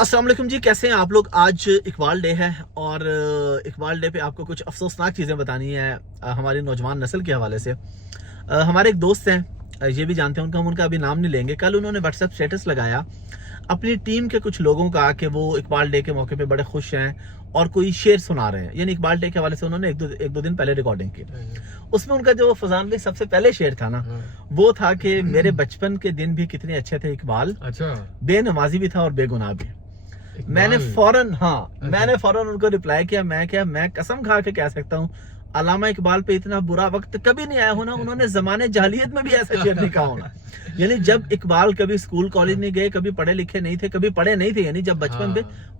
अस्सलाम वालेकुम जी, कैसे हैं आप लोग। आज इकबाल डे है और इकबाल डे पे आपको कुछ अफसोसनाक चीज़ें बतानी है हमारी नौजवान नस्ल के हवाले से। हमारे एक दोस्त हैं, ये भी जानते हैं उनका, हम उनका अभी नाम नहीं लेंगे। कल उन्होंने व्हाट्सएप स्टेटस लगाया अपनी टीम के कुछ लोगों का कि वो इकबाल डे के मौके पे बड़े खुश हैं और कोई शेर सुना रहे हैं। यानी इकबाल डे के हवाले से उन्होंने एक दो दिन पहले रिकॉर्डिंग की। उसमें उनका जो फजान भाई सबसे पहले शेर था ना, वो था कि मेरे बचपन के दिन भी कितने अच्छे थे इकबाल, अच्छा, बेनमाजी भी था और बेगुनाह भी। मैंने फौरन उनको रिप्लाई किया, मैं कसम खा के कह सकता हूँ अल्लामा इकबाल पे इतना बुरा वक्त कभी नहीं आया होना, उन्होंने जमाने जाहिलियत में भी ऐसा शेर नहीं कहा होना। यानी जब इकबाल कभी स्कूल कॉलेज नहीं गए, कभी पढ़े लिखे नहीं थे, कभी पढ़े नहीं थे, यानी जब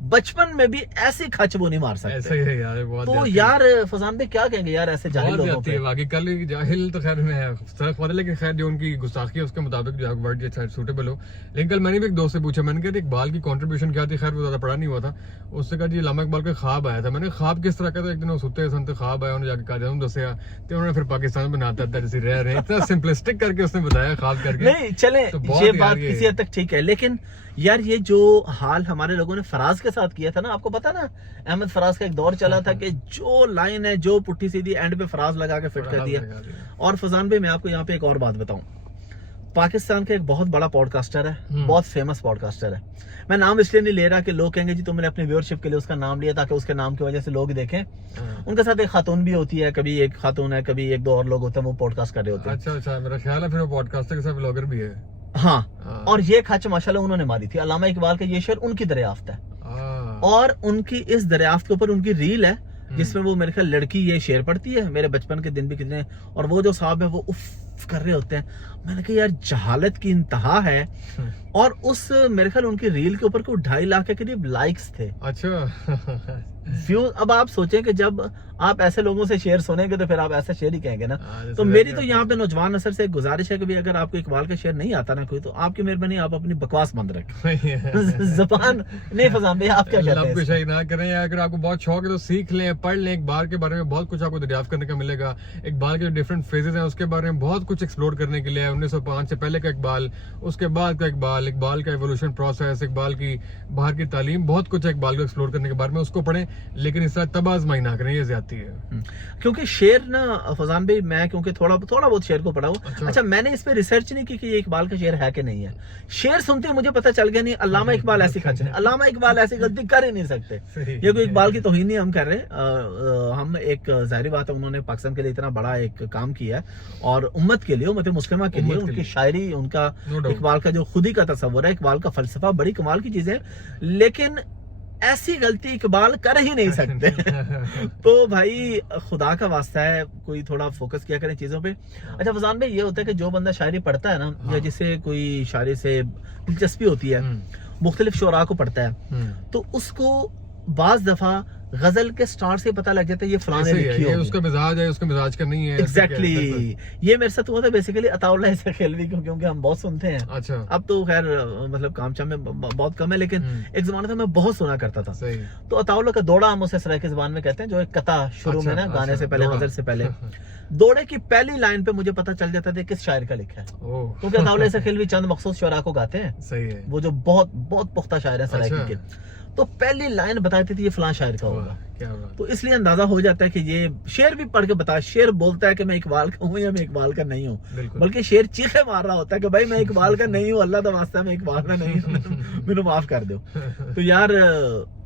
बचपन में भी ऐसी खच वो नहीं मार सकते। ऐसा ही है यार, बहुत तो यार फजान भाई क्या कहेंगे यार ऐसे जाहिल लोगों पे। बाकी कल जाहिल तो खैर में है सड़क वाले, लेकिन खैर जो उनकी गुस्ताखी है उसके मुताबिक जो वर्ड जो सूटेबल हो। लेकिन कल मैंने भी एक दोस्त से पूछा, मैंने कहा इकबाल की कंट्रीब्यूशन क्या थी। खैर वो ज्यादा पढ़ा नहीं हुआ था। उससे कहा जी अल्लामा इकबाल का ख्वाब आया था। मैंने ख्वाब किस तरह का था, एक दिन वो सुते संते ख्वाब आया, उन्होंने जाके कहा दसिया तो उन्होंने फिर पाकिस्तान बनाता था जैसे रह रहे, इतना सिंपलिस्टिक करके उसने बताया ख्वाब करके। नहीं चले तो ये बात किसी हद तक ठीक है, लेकिन यार ये जो हाल हमारे लोगों ने फराज के साथ किया था ना, आपको पता ना अहमद फराज का एक दौर चला था कि जो लाइन है जो पुट्ठी सीधी एंड पे फराज लगा के फिट कर दिया। और फजान भाई मैं आपको यहाँ पे एक और बात बताऊं, पाकिस्तान का एक बहुत बड़ा पॉडकास्टर है, बहुत फेमस पॉडकास्टर है। मैं नाम इसलिए नहीं ले रहा कि लोग कहेंगे जी तुमने अपनी व्यूअरशिप के लिए उसका नाम लिया ताकि उसके नाम की वजह से लोग देखें। उनके साथ एक खातून भी होती है, कभी एक खातून है, कभी एक दो और लोग होते हैं, वो पॉडकास्ट कर रहे होते हैं। अच्छा, मेरा ख्याल है फिर वो पॉडकास्टर के साथ व्लॉगर भी है। हाँ, और ये खच माशाल्लाह उन्होंने मारी थी। अल्लामा इकबाल का ये शेर उनकी दरियाफ्त है और उनकी इस दरियाफ्त के ऊपर उनकी रील है जिसमें वो मेरे ख्याल लड़की ये शेर पढ़ती है, मेरे बचपन के दिन भी कितने, और वो जो साहब है वो उफ कर रहे होते हैं। मैंने कहा यार जहालत की इंतहा है। और उस मेरे ख्याल उनकी रील के ऊपर कोई 2.5 लाख के करीब लाइक्स थे। अच्छा व्यू। अब आप सोचें कि जब आप ऐसे लोगों से शेर सुनेंगे तो फिर आप ऐसा शेर ही कहेंगे ना। तो मेरी तो यहाँ पे नौजवान नस्ल से एक गुजारिश है कि अगर आपको इकबाल का शेर नहीं आता ना कोई, तो आपकी मेहरबानी आप अपनी बकवास बंद रखें। जबान नहीं फजान भाई, आप क्या कहते हैं? ना करें, अगर आपको बहुत शौक है तो सीख लें, पढ़ लें। इकबाल के बारे में बहुत कुछ आपको दरियाफ्त करने का मिलेगा। इकबाल के जो डिफरेंट फेजेस हैं उसके बारे में बहुत कुछ एक्सप्लोर करने के लिए है। 1905 से पहले का इकबाल, उसके बाद का इकबाल का एवोल्यूशन प्रोसेस, इकबाल की बाहर की तालीम, बहुत कुछ है इकबाल को एक्सप्लोर करने के बारे में। उसको पढ़ें, लेकिन इस तरह तबाज़माई ना करें, ये ज्यादती है। क्योंकि शेर ना फजान भाई, मैं क्योंकि थोड़ा बहुत शेर को पढ़ा हूँ। अच्छा, मैंने इस पे रिसर्च नहीं की कि ये इकबाल का शेर है कि नहीं है। शेर सुनते ही मुझे पता चल गया नहीं अल्लामा इकबाल ऐसी खच नहीं, अल्लामा इकबाल ऐसी गलती कर ही नहीं सकते। ये कोई इकबाल की तौहीन नहीं हम कर रहे। हम एक जाहिर बात है उन्होंने पाकिस्तान के लिए इतना बड़ा एक काम किया है और उम्मत के लिए, उम्मत मुस्लिमा के लिए, उनकी शायरी, उनका इकबाल का जो खुदी का तस्वर है, इकबाल का फलसफा बड़ी कमाल की चीज है। लेकिन ऐसी गलती इकबाल कर ही नहीं सकते। तो भाई खुदा का वास्ता है कोई थोड़ा फोकस किया करें चीजों पे। अच्छा फजान भाई, ये होता है कि जो बंदा शायरी पढ़ता है ना, या जिसे कोई शायरी से दिलचस्पी होती है, मुख्तलिफ शोरा को पढ़ता है, तो उसको बाज दफा गजल के स्टार्ट से पता लग जाता है ये फलाने लिखी है, उसका मिजाज है, उसका मिजाज का नहीं है। एग्जैक्टली ये मेरे साथ हुआ था बेसिकली अताउल्लाह खेलवी, क्योंकि हम बहुत सुनते हैं। अच्छा, अब तो खैर मतलब काम चाम में बहुत कम है, लेकिन एक जमाना था मैं बहुत सुना करता था। तो अताउल्लाह का दौड़ा हम उसे सराय की जुबान में कहते हैं, जो एक कथा शुरू में ना गाने से पहले, गजल से पहले, दौड़े की पहली लाइन पे मुझे पता चल जाता था किस शायर का लिखा है, क्योंकि अताउल्लाह खेलवी चंद मखसूस शुरा को गाते हैं। सही है, वो जो बहुत पुख्ता शायर है सराय के, तो पहली लाइन बताती थी ये फलां शायर का होगा। तो इसलिए अंदाजा हो जाता है कि ये शेर भी पढ़ के बता, शेर बोलता है कि मैं इकबाल का हूँ या मैं इकबाल का नहीं हूँ, बल्कि शेर चीखे मार रहा होता है कि भाई मैं इकबाल का नहीं हूँ, अल्लाह का वास्ता मैं इकबाल का नहीं हूँ, मैंने माफ कर दो। तो यार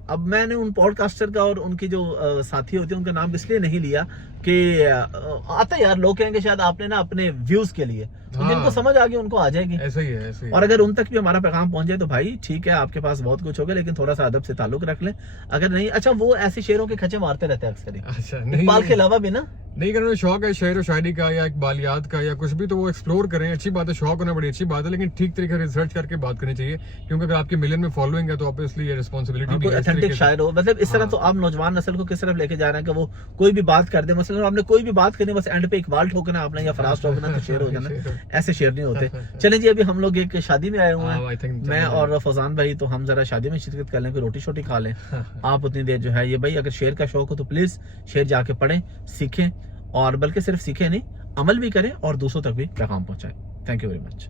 अब मैंने उन पॉडकास्टर का और उनकी जो साथी होते हैं उनका नाम इसलिए नहीं लिया कि आता यार लोग कहेंगे शायद आपने ना अपने व्यूज के लिए, तो जिनको समझ आ गई उनको आ जाएगी। ऐसा ही है। और अगर उन तक भी हमारा पैगाम पहुंच जाए तो भाई ठीक है, आपके पास बहुत कुछ होगा, लेकिन थोड़ा सा अदब से ताल्लुक रख लें। अगर नहीं, अच्छा वो ऐसे शेरों के खचे मारते रहते हैं अक्सर। अच्छा, इकबाल के अलावा भी ना नहीं करना शौक है शेर और शायरी का या इकबालियात का या कुछ भी, तो वो एक्सप्लोर करें, अच्छी बात है, शौक होना बड़ी अच्छी बात है, लेकिन ठीक तरीके से रिसर्च करके बात करनी चाहिए, क्योंकि अगर आपके मिलियन में फॉलोइंग है तो ऑब्वियसली ये रिस्पांसिबिलिटी भी है। ऑथेंटिक शायर हो, मतलब इस तरह तो आप नौजवान नस्ल को किस तरफ लेके जा रहे हैं कि वो कोई भी बात कर दे, मतलब आपने कोई भी बात करनी, बस एंड पे इकबाल ठोकना आपने या फराज ठोकना तो शेर हो जाना। ऐसे शेर नहीं होते। चलें जी, अभी हम लोग एक शादी में आए हुए हैं, मैं और फजान भाई, तो हम जरा शादी में शिरकत कर लें, कोई रोटी शोटी खा लें। आप उतनी देर जो है ये भाई, अगर शेर का शौक हो तो प्लीज शेर जाके पढ़ें, सीखें, और बल्कि सिर्फ सीखें नहीं, अमल भी करें और दूसरों तक भी पैगाम पहुंचाएं। Thank you very much.